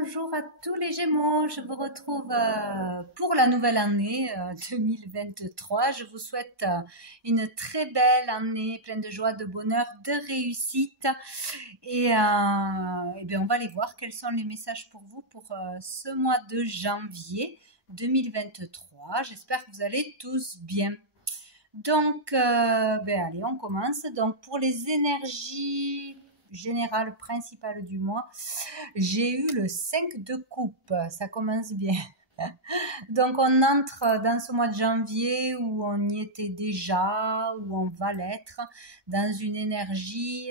bonjour à tous les Gémeaux. Je vous retrouve pour la nouvelle année 2023. Je vous souhaite une très belle année pleine de joie, de bonheur, de réussite. Et bien, on va aller voir quels sont les messages pour vous pour ce mois de janvier 2023. J'espère que vous allez tous bien. Donc, allez, on commence. Donc, pour les énergies générales principales du mois, j'ai eu le 5 de coupe. Ça commence bien. Donc, on entre dans ce mois de janvier où on y était déjà, où on va l'être, dans une énergie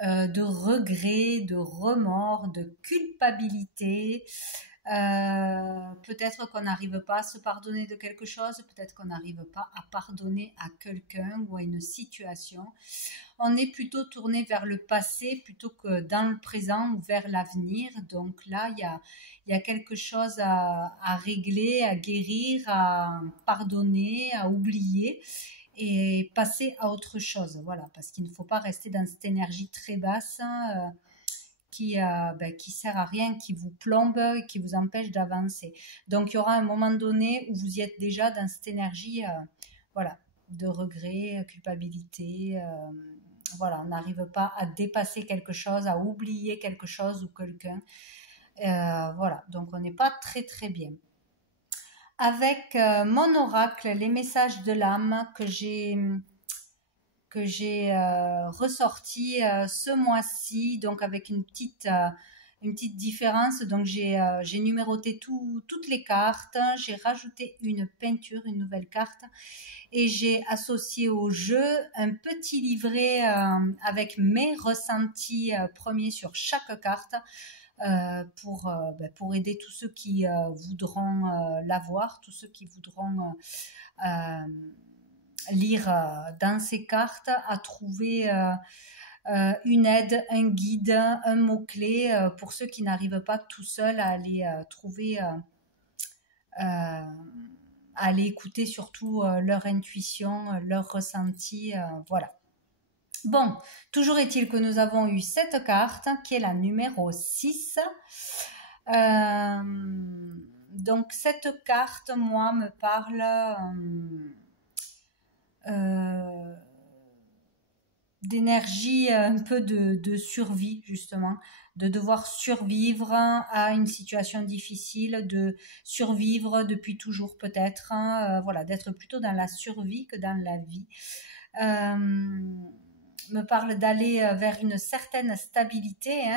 de regret, de remords, de culpabilité. Peut-être qu'on n'arrive pas à se pardonner de quelque chose, peut-être qu'on n'arrive pas à pardonner à quelqu'un ou à une situation. On est plutôt tourné vers le passé plutôt que dans le présent ou vers l'avenir. Donc là, il y a quelque chose à régler, à guérir, à pardonner, à oublier et passer à autre chose. Voilà, parce qu'il ne faut pas rester dans cette énergie très basse qui sert à rien, qui vous plombe, qui vous empêche d'avancer. Donc il y aura un moment donné où vous y êtes déjà dans cette énergie, voilà, de regret, culpabilité. Voilà, on n'arrive pas à dépasser quelque chose, à oublier quelque chose ou quelqu'un. Voilà, donc on n'est pas très très bien. Avec mon oracle, les messages de l'âme que j'ai ressorti ce mois-ci, donc avec une petite différence. Donc j'ai numéroté toutes les cartes, j'ai rajouté une peinture, une nouvelle carte, et j'ai associé au jeu un petit livret avec mes ressentis premiers sur chaque carte. Pour aider tous ceux qui voudront l'avoir, tous ceux qui voudront lire dans ces cartes, à trouver une aide, un guide, un mot-clé pour ceux qui n'arrivent pas tout seuls à aller trouver, à aller écouter surtout leur intuition, leur ressenti, voilà. Bon, toujours est-il que nous avons eu cette carte qui est la numéro 6. Donc cette carte, moi, me parle d'énergie, un peu de survie, justement, de devoir survivre à une situation difficile, de survivre depuis toujours peut-être, voilà, d'être plutôt dans la survie que dans la vie. Me parle d'aller vers une certaine stabilité,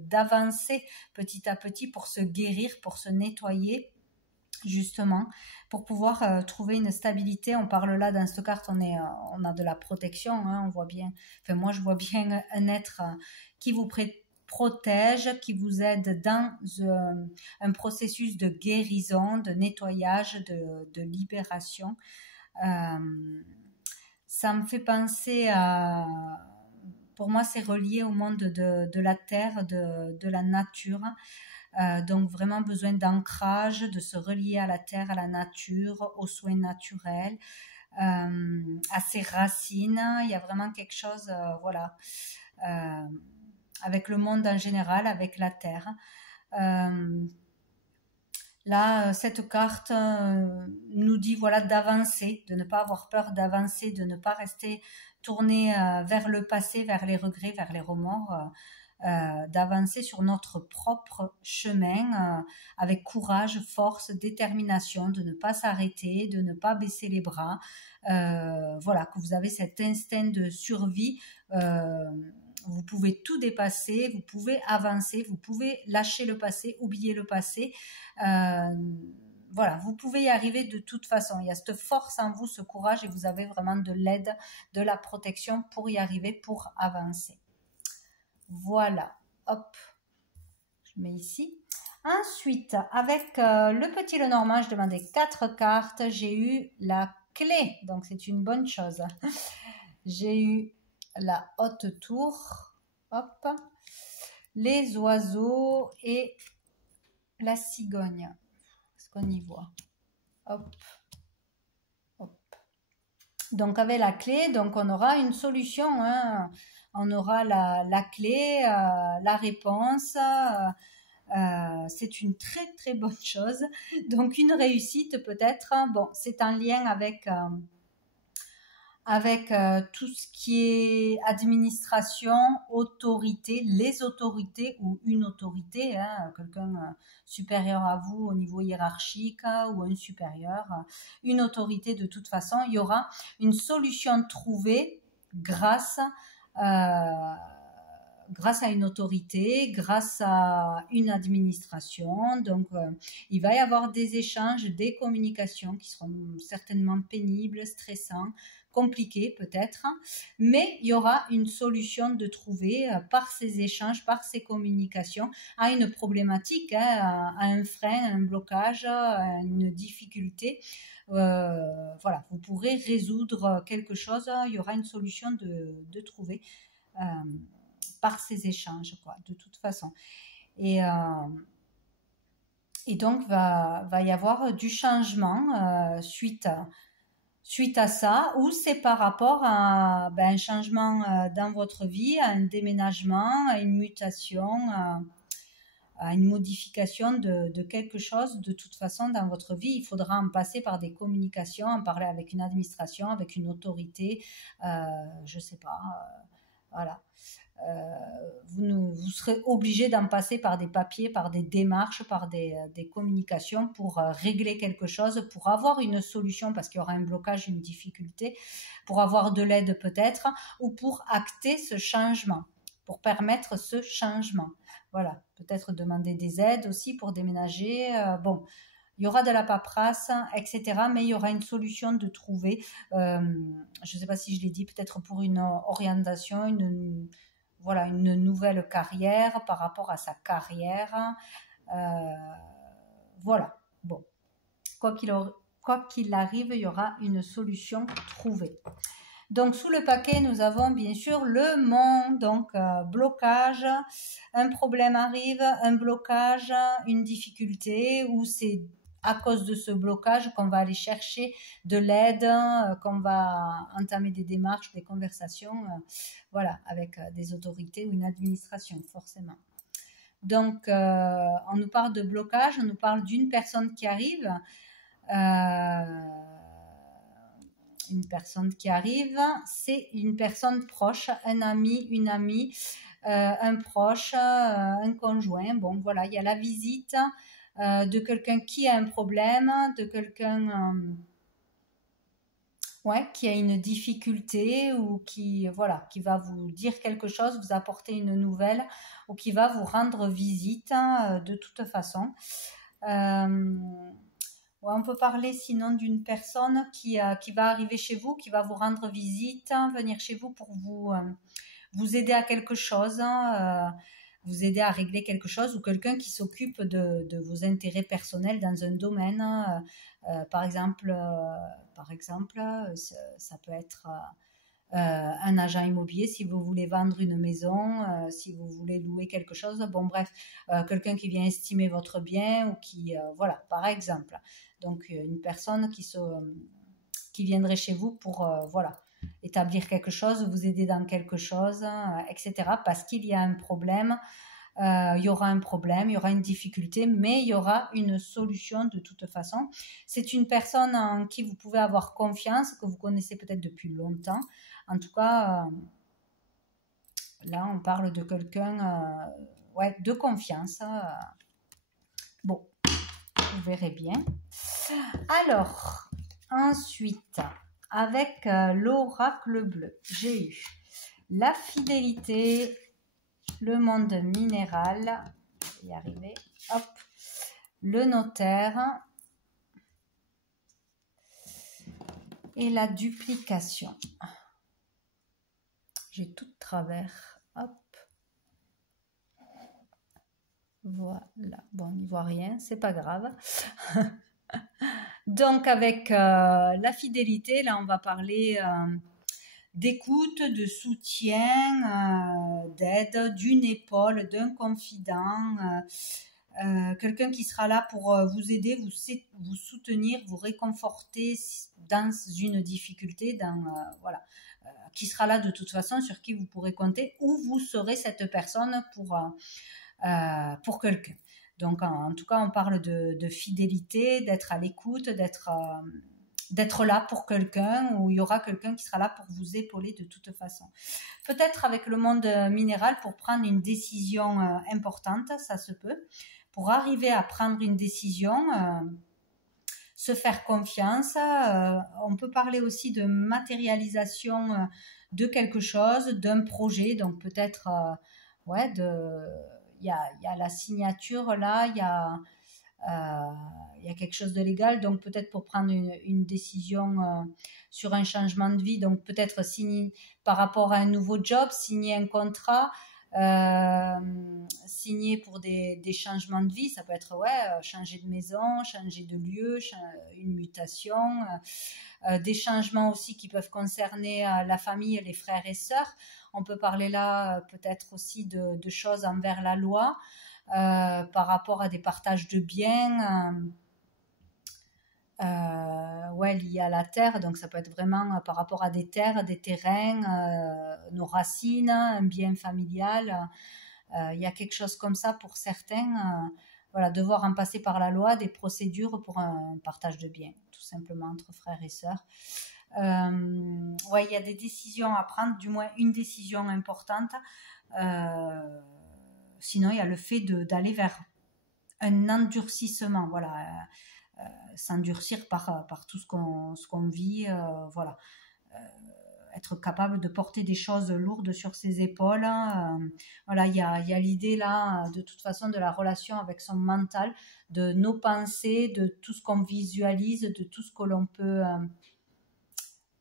d'avancer petit à petit pour se guérir, pour se nettoyer, justement, pour pouvoir trouver une stabilité. On parle là dans cette carte, on a de la protection, on voit bien, enfin moi je vois bien un être qui vous protège, qui vous aide dans un processus de guérison, de nettoyage, de libération. Ça me fait penser pour moi c'est relié au monde de la terre, de la nature. Donc vraiment besoin d'ancrage, de se relier à la terre, à la nature, aux soins naturels, à ses racines. Il y a vraiment quelque chose, voilà, avec le monde en général, avec la terre. Là, cette carte nous dit voilà d'avancer, de ne pas avoir peur d'avancer, de ne pas rester tourné vers le passé, vers les regrets, vers les remords, d'avancer sur notre propre chemin avec courage, force, détermination, de ne pas s'arrêter, de ne pas baisser les bras. Voilà, que vous avez cet instinct de survie. Vous pouvez tout dépasser, vous pouvez avancer, vous pouvez lâcher le passé, oublier le passé. Voilà, vous pouvez y arriver de toute façon. Il y a cette force en vous, ce courage, et vous avez vraiment de l'aide, de la protection pour y arriver, pour avancer. Voilà, hop, je mets ici. Ensuite, avec le petit Lenormand, je demandais 4 cartes. J'ai eu la clé, donc c'est une bonne chose. J'ai eu la haute tour, hop, les oiseaux et la cigogne. Est-ce qu'on y voit? Hop, hop. Donc avec la clé, donc on aura une solution. on aura la clé, la réponse. C'est une très très bonne chose. Donc une réussite peut-être, bon, c'est en lien avec tout ce qui est administration, autorité, les autorités ou une autorité, hein, quelqu'un supérieur à vous au niveau hiérarchique ou un supérieur, une autorité de toute façon, il y aura une solution trouvée grâce euh, grâce à une autorité, grâce à une administration. Donc, il va y avoir des échanges, des communications qui seront certainement pénibles, stressants, compliqués peut-être, mais il y aura une solution de trouver par ces échanges, par ces communications, à une problématique, hein, à un frein, à un blocage, à une difficulté. Voilà, vous pourrez résoudre quelque chose, il y aura une solution de trouver. Euh, par ces échanges, quoi, de toute façon. Et, euh, et donc, va y avoir du changement suite à ça, ou c'est par rapport à un changement dans votre vie, à un déménagement, à une mutation, à une modification de quelque chose. De toute façon, dans votre vie, il faudra en passer par des communications, en parler avec une administration, avec une autorité, je sais pas, voilà. Vous serez obligé d'en passer par des papiers, par des démarches, par des communications pour régler quelque chose, pour avoir une solution parce qu'il y aura un blocage, une difficulté, pour avoir de l'aide peut-être, ou pour acter ce changement, pour permettre ce changement. Voilà, peut-être demander des aides aussi pour déménager. Bon, il y aura de la paperasse, etc. Mais il y aura une solution de trouver. Je ne sais pas si je l'ai dit, peut-être pour une orientation, voilà, une nouvelle carrière par rapport à sa carrière. Voilà. Bon, quoi qu'il arrive, il y aura une solution trouvée. Donc sous le paquet, nous avons bien sûr le monde, donc blocage, un problème arrive, un blocage, une difficulté, ou c'est à cause de ce blocage qu'on va aller chercher de l'aide, qu'on va entamer des démarches, des conversations, voilà, avec des autorités ou une administration, forcément. Donc, on nous parle de blocage, on nous parle d'une personne qui arrive. Une personne qui arrive, c'est une personne proche, un ami, une amie, un proche, un conjoint. Bon, voilà, il y a la visite de quelqu'un qui a un problème, de quelqu'un qui a une difficulté ou qui, voilà, qui va vous dire quelque chose, vous apporter une nouvelle ou qui va vous rendre visite de toute façon. On peut parler sinon d'une personne qui va arriver chez vous, qui va vous rendre visite, venir chez vous pour vous aider à quelque chose, vous aider à régler quelque chose, ou quelqu'un qui s'occupe de vos intérêts personnels dans un domaine. Par exemple, ça peut être un agent immobilier si vous voulez vendre une maison, si vous voulez louer quelque chose. Bon, bref, quelqu'un qui vient estimer votre bien ou qui, voilà, par exemple. Donc, une personne qui viendrait chez vous pour, voilà, établir quelque chose, vous aider dans quelque chose, etc. Parce qu'il y a un problème, il y aura un problème, il y aura une difficulté, mais il y aura une solution de toute façon. C'est une personne en qui vous pouvez avoir confiance, que vous connaissez peut-être depuis longtemps. En tout cas, là, on parle de quelqu'un de confiance. Bon, vous verrez bien. Alors, ensuite, avec l'oracle bleu, j'ai eu la fidélité, le monde minéral, je vais y arriver, hop, le notaire et la duplication. J'ai tout de travers, hop, voilà, bon, on n'y voit rien, c'est pas grave. Donc avec la fidélité, là on va parler d'écoute, de soutien, d'aide, d'une épaule, d'un confident, quelqu'un qui sera là pour vous aider, vous soutenir, vous réconforter dans une difficulté, voilà, qui sera là de toute façon, sur qui vous pourrez compter, ou vous serez cette personne pour quelqu'un. Donc en tout cas, on parle de fidélité, d'être à l'écoute, d'être là pour quelqu'un, ou il y aura quelqu'un qui sera là pour vous épauler de toute façon. Peut-être avec le monde minéral pour prendre une décision importante, ça se peut. Pour arriver à prendre une décision, se faire confiance. On peut parler aussi de matérialisation de quelque chose, d'un projet. Donc peut-être, ouais, il y a la signature là, il y a quelque chose de légal, donc peut-être pour prendre une décision sur un changement de vie, donc peut-être signer par rapport à un nouveau job, signer un contrat, signer pour des changements de vie, ça peut être ouais, changer de maison, changer de lieu, une mutation, des changements aussi qui peuvent concerner la famille, les frères et sœurs. On peut parler là peut-être aussi de choses envers la loi, par rapport à des partages de biens, ouais, liés à la terre. Donc ça peut être vraiment par rapport à des terres, des terrains, nos racines, un bien familial. Il y a quelque chose comme ça pour certains. Voilà, devoir en passer par la loi, des procédures pour un partage de biens, tout simplement entre frères et sœurs. Ouais, il y a des décisions à prendre, du moins une décision importante. Sinon, il y a le fait d'aller vers un endurcissement, voilà, s'endurcir par tout ce qu'on vit, voilà. Être capable de porter des choses lourdes sur ses épaules. Voilà, il y a l'idée là, de toute façon, de la relation avec son mental, de nos pensées, de tout ce qu'on visualise, de tout ce que l'on peut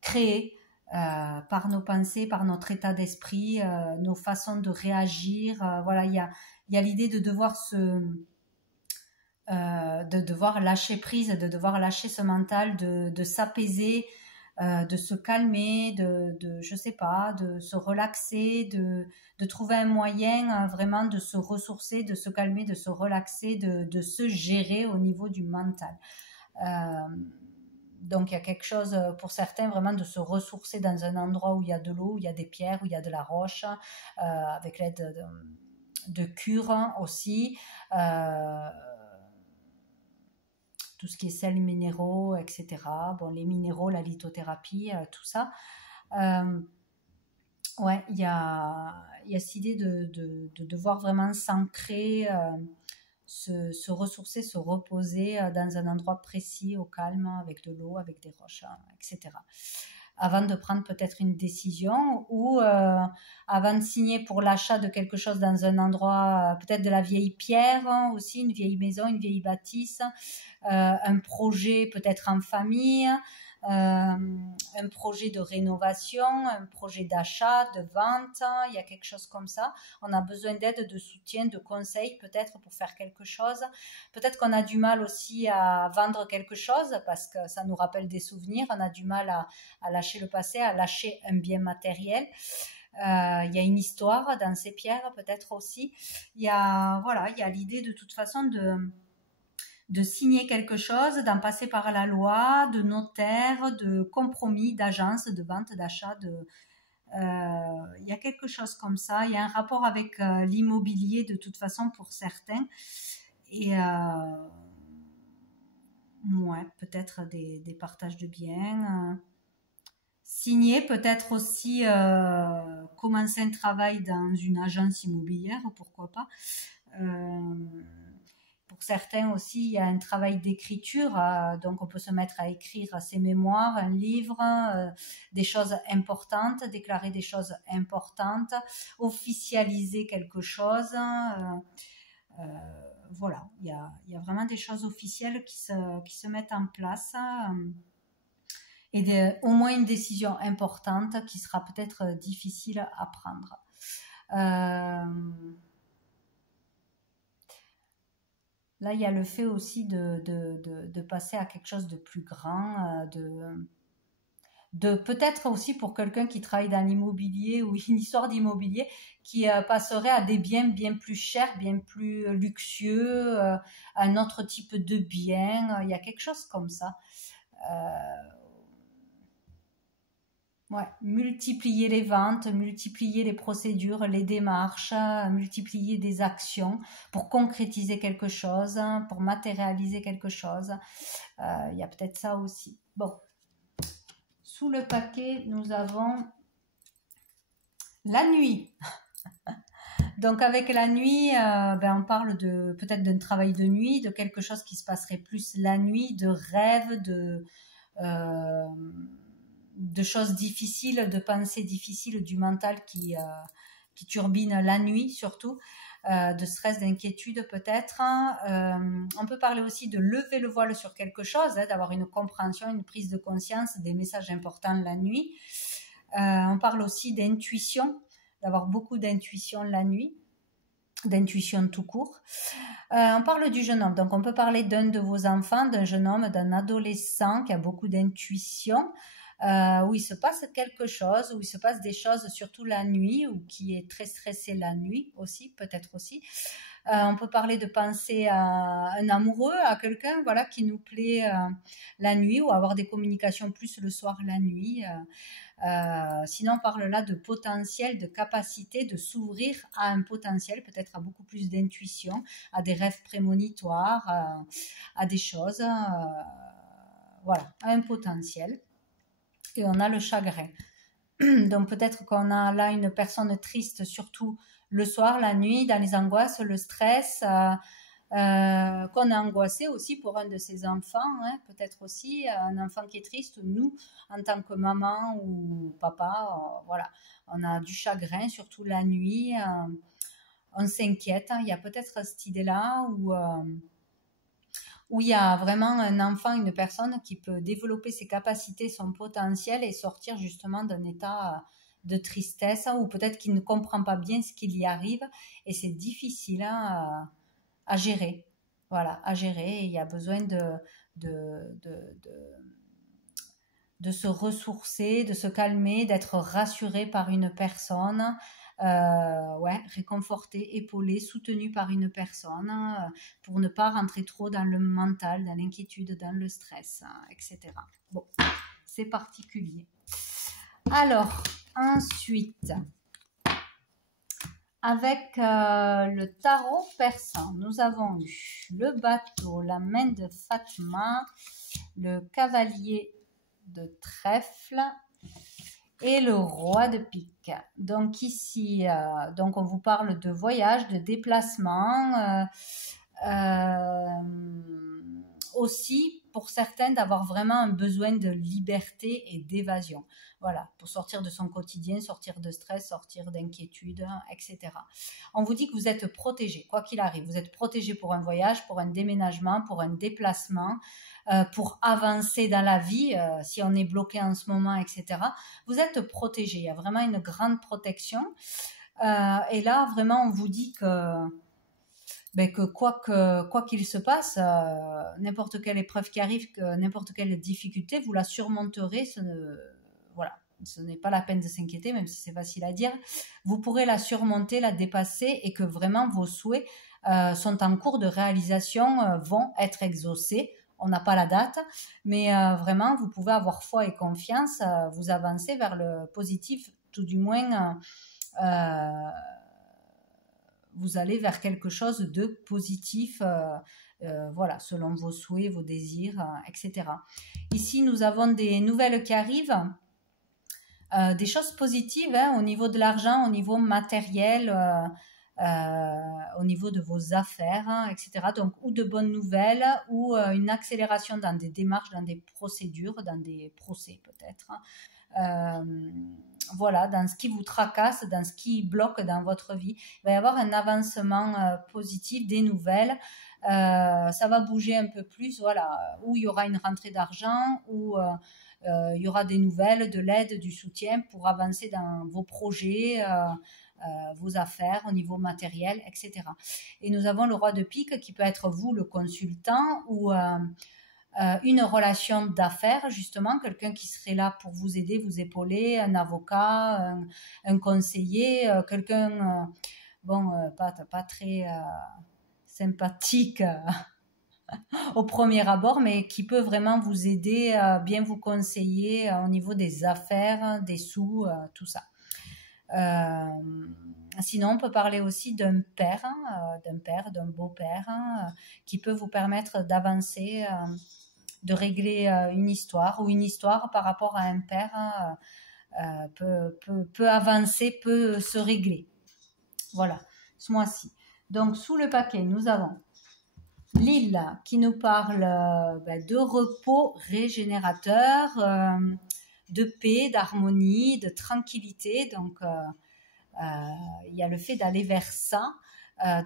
créer par nos pensées, par notre état d'esprit, nos façons de réagir. Voilà, il y a l'idée de devoir de devoir lâcher prise, de devoir lâcher ce mental, de s'apaiser, de se calmer, je sais pas, de se relaxer, de trouver un moyen vraiment de se ressourcer, de se calmer, de se relaxer, de se gérer au niveau du mental. Donc il y a quelque chose pour certains vraiment de se ressourcer dans un endroit où il y a de l'eau, où il y a des pierres, où il y a de la roche, avec l'aide de cure aussi. Tout ce qui est sels minéraux, etc. Bon, les minéraux, la lithothérapie, tout ça. Ouais, il y a cette idée de devoir vraiment s'ancrer, se ressourcer, se reposer dans un endroit précis, au calme, avec de l'eau, avec des roches, etc. Avant de prendre peut-être une décision, ou avant de signer pour l'achat de quelque chose dans un endroit, peut-être de la vieille pierre, hein, aussi, une vieille maison, une vieille bâtisse, un projet peut-être en famille, un projet de rénovation, un projet d'achat, de vente, il y a quelque chose comme ça. On a besoin d'aide, de soutien, de conseils peut-être pour faire quelque chose. Peut-être qu'on a du mal aussi à vendre quelque chose parce que ça nous rappelle des souvenirs. On a du mal à lâcher le passé, à lâcher un bien matériel. Il y a une histoire dans ces pierres peut-être aussi. Il y a l'idée de toute façon de signer quelque chose, d'en passer par la loi, de notaire, de compromis, d'agence, de vente, d'achat, il y a quelque chose comme ça. Il y a un rapport avec l'immobilier de toute façon pour certains. Et ouais, peut-être des partages de biens. Signer peut-être aussi commencer un travail dans une agence immobilière, pourquoi pas. Pour certains aussi, il y a un travail d'écriture, donc on peut se mettre à écrire ses mémoires, un livre, des choses importantes, déclarer des choses importantes, officialiser quelque chose. Voilà, il y a vraiment des choses officielles qui se mettent en place. Et au moins une décision importante qui sera peut-être difficile à prendre. Là, il y a le fait aussi de passer à quelque chose de plus grand, peut-être aussi pour quelqu'un qui travaille dans l'immobilier ou une histoire d'immobilier qui passerait à des biens bien plus chers, bien plus luxueux, un autre type de bien. Il y a quelque chose comme ça. Ouais, multiplier les ventes, multiplier les procédures, les démarches, multiplier des actions pour concrétiser quelque chose, pour matérialiser quelque chose. Il y a peut-être ça aussi. Bon, sous le paquet, nous avons la nuit. Donc avec la nuit, on parle de peut-être d'un travail de nuit, de quelque chose qui se passerait plus la nuit, de rêves, euh, de choses difficiles, de pensées difficiles du mental qui turbine la nuit surtout, de stress, d'inquiétude peut-être. On peut parler aussi de lever le voile sur quelque chose, d'avoir une compréhension, une prise de conscience des messages importants la nuit. On parle aussi d'intuition, d'avoir beaucoup d'intuition la nuit, d'intuition tout court. On parle du jeune homme, donc on peut parler d'un de vos enfants, d'un jeune homme, d'un adolescent qui a beaucoup d'intuition, où il se passe quelque chose, où il se passe des choses surtout la nuit, ou qui est très stressé la nuit aussi, peut-être aussi. On peut parler de penser à un amoureux, à quelqu'un voilà, qui nous plaît la nuit, ou avoir des communications plus le soir, la nuit. Sinon, on parle là de potentiel, de capacité de s'ouvrir à un potentiel, peut-être à beaucoup plus d'intuition, à des rêves prémonitoires, à des choses, voilà, à un potentiel. Et on a le chagrin. Donc peut-être qu'on a là une personne triste, surtout le soir, la nuit, dans les angoisses, le stress, qu'on a angoissé aussi pour un de ses enfants, hein, peut-être aussi un enfant qui est triste, nous, en tant que maman ou papa, voilà, on a du chagrin, surtout la nuit, on s'inquiète, hein, il y a peut-être cette idée-là où il y a vraiment un enfant, une personne qui peut développer ses capacités, son potentiel et sortir justement d'un état de tristesse ou peut-être qu'il ne comprend pas bien ce qui lui arrive et c'est difficile à gérer. Voilà, à gérer. Et il y a besoin de, de, de, de se ressourcer, de se calmer, d'être rassuré par une personne, ouais, réconforté, épaulé, soutenu par une personne pour ne pas rentrer trop dans le mental, dans l'inquiétude, dans le stress, etc. Bon, c'est particulier. Alors, ensuite, avec le tarot persan, nous avons eu le bateau, la main de Fatma, le cavalier de trèfle et le roi de pique. Donc ici, donc on vous parle de voyage, de déplacement, aussi pour certains d'avoir vraiment un besoin de liberté et d'évasion. Voilà, pour sortir de son quotidien, sortir de stress, sortir d'inquiétude, etc. On vous dit que vous êtes protégé, quoi qu'il arrive. Vous êtes protégé pour un voyage, pour un déménagement, pour un déplacement, pour avancer dans la vie, si on est bloqué en ce moment, etc. Vous êtes protégé, il y a vraiment une grande protection. Et là, vraiment, on vous dit que quoi qu'il se passe, n'importe quelle épreuve qui arrive, n'importe quelle difficulté, vous la surmonterez. Voilà, ce n'est pas la peine de s'inquiéter, même si c'est facile à dire. Vous pourrez la surmonter, la dépasser, et que vraiment vos souhaits sont en cours de réalisation, vont être exaucés. On n'a pas la date, mais vraiment, vous pouvez avoir foi et confiance, vous avancez vers le positif, tout du moins. Vous allez vers quelque chose de positif, voilà, selon vos souhaits, vos désirs, etc. Ici, nous avons des nouvelles qui arrivent, des choses positives au niveau de l'argent, au niveau matériel, au niveau de vos affaires, etc. Donc, ou de bonnes nouvelles, ou une accélération dans des démarches, dans des procédures, dans des procès peut-être. Voilà, dans ce qui vous tracasse, dans ce qui bloque dans votre vie. Il va y avoir un avancement positif, des nouvelles. Ça va bouger un peu plus, voilà, où il y aura une rentrée d'argent, où il y aura des nouvelles, de l'aide, du soutien pour avancer dans vos projets, vos affaires au niveau matériel, etc. Et nous avons le roi de pique qui peut être vous, le consultant, ou une relation d'affaires, justement, quelqu'un qui serait là pour vous aider, vous épauler, un avocat, un conseiller, quelqu'un, bon, pas très sympathique au premier abord, mais qui peut vraiment vous aider, bien vous conseiller au niveau des affaires, des sous, tout ça. Sinon, on peut parler aussi d'un père, d'un beau-père, qui peut vous permettre d'avancer, de régler une histoire, ou une histoire par rapport à un père peut avancer, peut se régler. Voilà, ce mois-ci. Donc, sous le paquet, nous avons l'île qui nous parle de repos régénérateur, de paix, d'harmonie, de tranquillité. Donc, il y a le fait d'aller vers ça,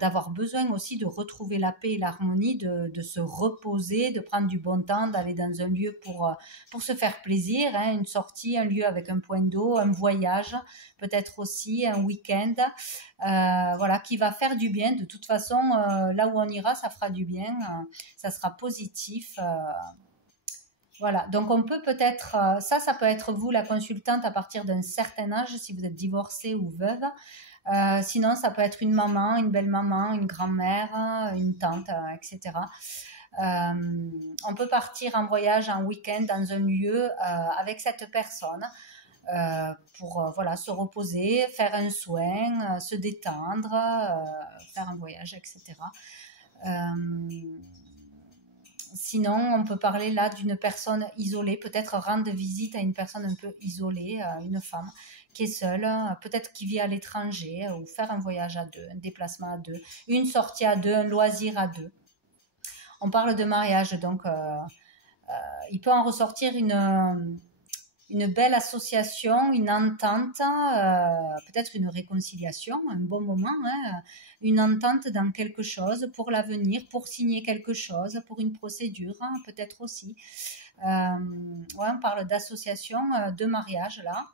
d'avoir besoin aussi de retrouver la paix et l'harmonie, de se reposer, de prendre du bon temps, d'aller dans un lieu pour se faire plaisir, hein, une sortie, un lieu avec un point d'eau, un voyage, peut-être aussi un week-end, voilà, qui va faire du bien. De toute façon, là où on ira, ça fera du bien, ça sera positif. Voilà, donc on peut peut-être, ça peut être vous la consultante à partir d'un certain âge si vous êtes divorcé ou veuve. Sinon, ça peut être une maman, une belle-maman, une grand-mère, une tante, etc. On peut partir en voyage, en week-end, dans un lieu avec cette personne pour voilà, se reposer, faire un soin, se détendre, faire un voyage, etc. Sinon, on peut parler là d'une personne isolée, peut-être rendre visite à une personne un peu isolée, une femme qui est seule, peut-être qui vit à l'étranger, ou faire un voyage à deux, un déplacement à deux, une sortie à deux, un loisir à deux. On parle de mariage, donc il peut en ressortir une belle association, une entente, peut-être une réconciliation, un bon moment, hein, une entente dans quelque chose pour l'avenir, pour signer quelque chose, pour une procédure, hein, peut-être aussi. Ouais, on parle d'association, de mariage là.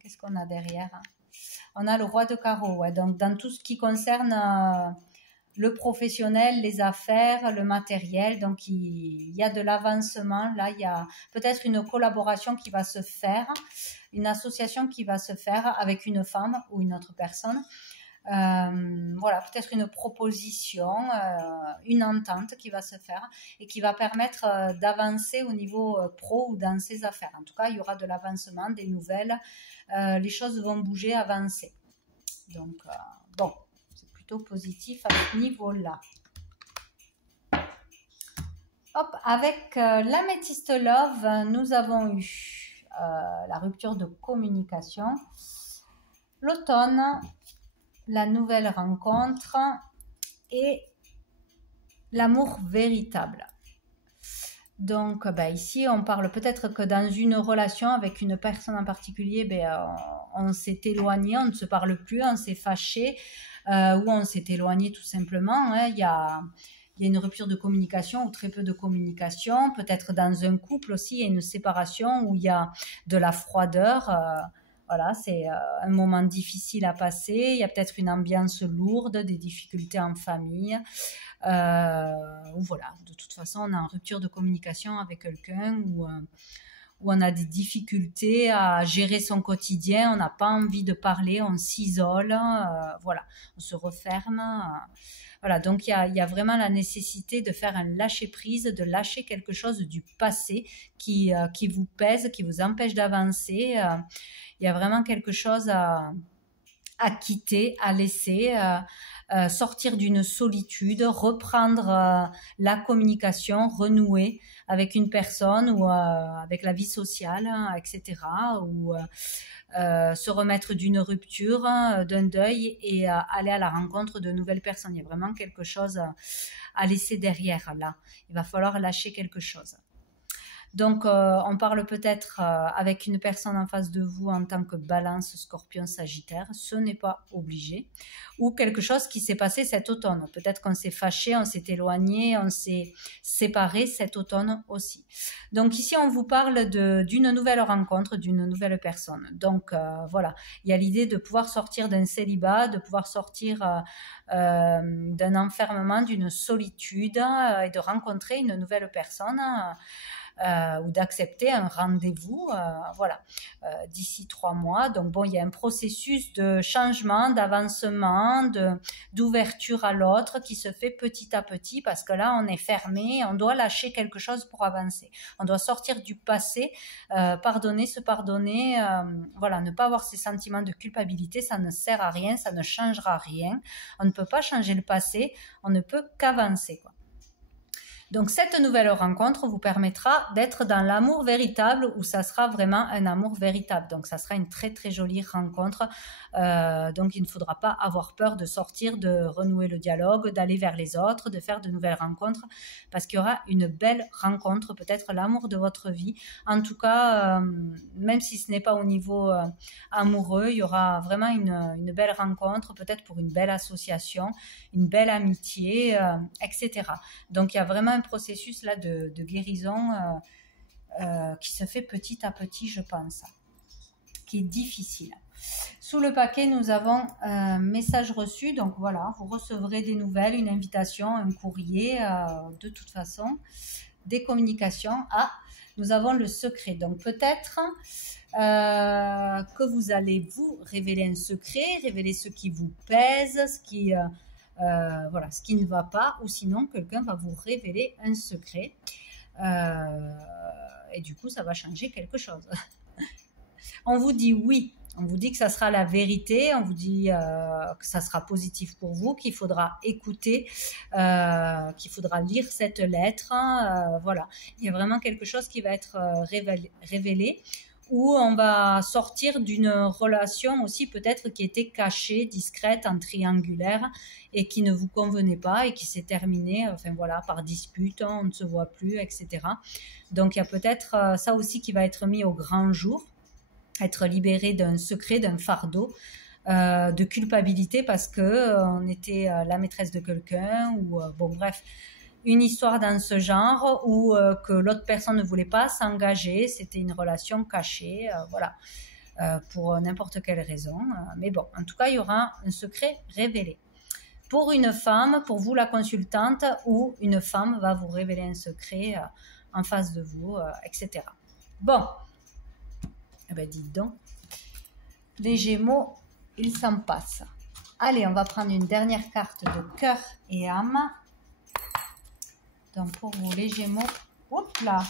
Qu'est-ce qu'on a derrière? On a le roi de carreau, ouais, donc dans tout ce qui concerne le professionnel, les affaires, le matériel, donc il y a de l'avancement, là il y a peut-être une collaboration qui va se faire, une association qui va se faire avec une femme ou une autre personne, voilà, peut-être une proposition, une entente qui va se faire et qui va permettre d'avancer au niveau pro ou dans ses affaires. En tout cas, il y aura de l'avancement, des nouvelles, les choses vont bouger, avancer. Donc, bon, plutôt positif à ce niveau-là. Hop, avec l'améthyste love, nous avons eu la rupture de communication, l'automne, la nouvelle rencontre et l'amour véritable. Donc ici, on parle peut-être que dans une relation avec une personne en particulier, on s'est éloigné, on ne se parle plus, on s'est fâché, ou on s'est éloigné tout simplement. Hein. Il y a une rupture de communication ou très peu de communication. Peut-être dans un couple aussi, il y a une séparation où il y a de la froideur. Voilà, c'est un moment difficile à passer. Il y a peut-être une ambiance lourde, des difficultés en famille. Voilà, de toute façon, on est en rupture de communication avec quelqu'un où on a des difficultés à gérer son quotidien, on n'a pas envie de parler, on s'isole, voilà, on se referme. Voilà, donc il y a vraiment la nécessité de faire un lâcher-prise, de lâcher quelque chose du passé qui vous pèse, qui vous empêche d'avancer. Il y a vraiment quelque chose à quitter, à laisser, sortir d'une solitude, reprendre la communication, renouer avec une personne ou avec la vie sociale, etc. Ou se remettre d'une rupture, d'un deuil et aller à la rencontre de nouvelles personnes. Il y a vraiment quelque chose à laisser derrière là. Il va falloir lâcher quelque chose. Donc, on parle peut-être avec une personne en face de vous en tant que Balance, Scorpion, Sagittaire. Ce n'est pas obligé. Ou quelque chose qui s'est passé cet automne. Peut-être qu'on s'est fâché, on s'est éloigné, on s'est séparé cet automne aussi. Donc ici, on vous parle d'une nouvelle rencontre, d'une nouvelle personne. Donc voilà, il y a l'idée de pouvoir sortir d'un célibat, de pouvoir sortir d'un enfermement, d'une solitude et de rencontrer une nouvelle personne. Ou d'accepter un rendez-vous, voilà, d'ici 3 mois. Donc bon, il y a un processus de changement, d'avancement, d'ouverture à l'autre qui se fait petit à petit parce que là, on est fermé, on doit lâcher quelque chose pour avancer. On doit sortir du passé, pardonner, se pardonner, voilà, ne pas avoir ces sentiments de culpabilité, ça ne sert à rien, ça ne changera rien. On ne peut pas changer le passé, on ne peut qu'avancer, quoi. Donc cette nouvelle rencontre vous permettra d'être dans l'amour véritable où ça sera vraiment un amour véritable. Donc ça sera une très très jolie rencontre. Donc il ne faudra pas avoir peur de sortir, de renouer le dialogue, d'aller vers les autres, de faire de nouvelles rencontres parce qu'il y aura une belle rencontre, peut-être l'amour de votre vie. En tout cas, même si ce n'est pas au niveau amoureux, il y aura vraiment une belle rencontre, peut-être pour une belle association, une belle amitié, etc. Donc il y a vraiment un processus là de guérison qui se fait petit à petit, je pense, qui est difficile. Sous le paquet, nous avons un message reçu. Donc voilà, vous recevrez des nouvelles, une invitation, un courrier, de toute façon, des communications. Ah, nous avons le secret. Donc peut-être que vous allez vous révéler un secret, révéler ce qui vous pèse, ce qui voilà, ce qui ne va pas, ou sinon quelqu'un va vous révéler un secret et du coup ça va changer quelque chose. On vous dit oui, on vous dit que ça sera la vérité, on vous dit que ça sera positif pour vous, qu'il faudra écouter, qu'il faudra lire cette lettre, voilà, il y a vraiment quelque chose qui va être révélé, où on va sortir d'une relation aussi peut-être qui était cachée, discrète, en triangulaire et qui ne vous convenait pas et qui s'est terminée, enfin voilà, par dispute, on ne se voit plus, etc. Donc il y a peut-être ça aussi qui va être mis au grand jour, être libéré d'un secret, d'un fardeau, de culpabilité parce que on était la maîtresse de quelqu'un ou bon bref, une histoire dans ce genre où que l'autre personne ne voulait pas s'engager, c'était une relation cachée, voilà, pour n'importe quelle raison. Mais bon, en tout cas, il y aura un secret révélé. Pour une femme, pour vous la consultante, ou une femme va vous révéler un secret en face de vous, etc. Bon, eh ben dites donc, les Gémeaux, ils s'en passent. Allez, on va prendre une dernière carte de cœur et âme. Donc pour vous les Gémeaux, hop là,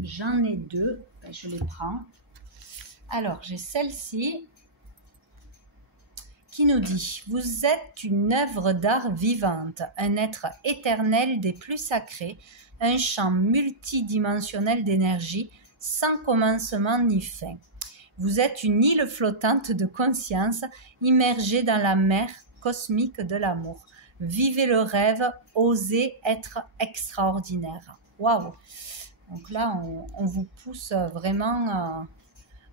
j'en ai deux, ben, je les prends. Alors j'ai celle-ci qui nous dit « Vous êtes une œuvre d'art vivante, un être éternel des plus sacrés, un champ multidimensionnel d'énergie sans commencement ni fin. Vous êtes une île flottante de conscience immergée dans la mer cosmique de l'amour. Vivez le rêve, osez être extraordinaire. » Waouh! Donc là, on vous pousse vraiment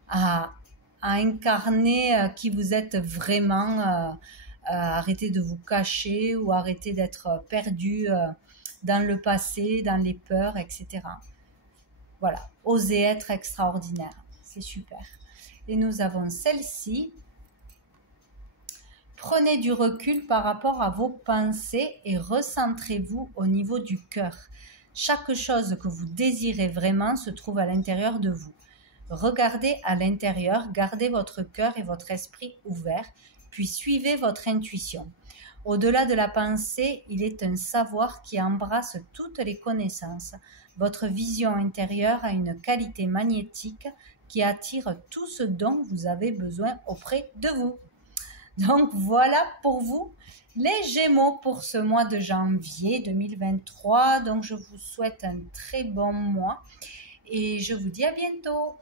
à incarner qui vous êtes vraiment, arrêtez de vous cacher ou arrêtez d'être perdu dans le passé, dans les peurs, etc. Voilà, osez être extraordinaire. C'est super. Et nous avons celle-ci. Prenez du recul par rapport à vos pensées et recentrez-vous au niveau du cœur. Chaque chose que vous désirez vraiment se trouve à l'intérieur de vous. Regardez à l'intérieur, gardez votre cœur et votre esprit ouverts, puis suivez votre intuition. Au-delà de la pensée, il est un savoir qui embrasse toutes les connaissances. Votre vision intérieure a une qualité magnétique qui attire tout ce dont vous avez besoin auprès de vous. Donc voilà pour vous les Gémeaux pour ce mois de janvier 2023. Donc je vous souhaite un très bon mois et je vous dis à bientôt.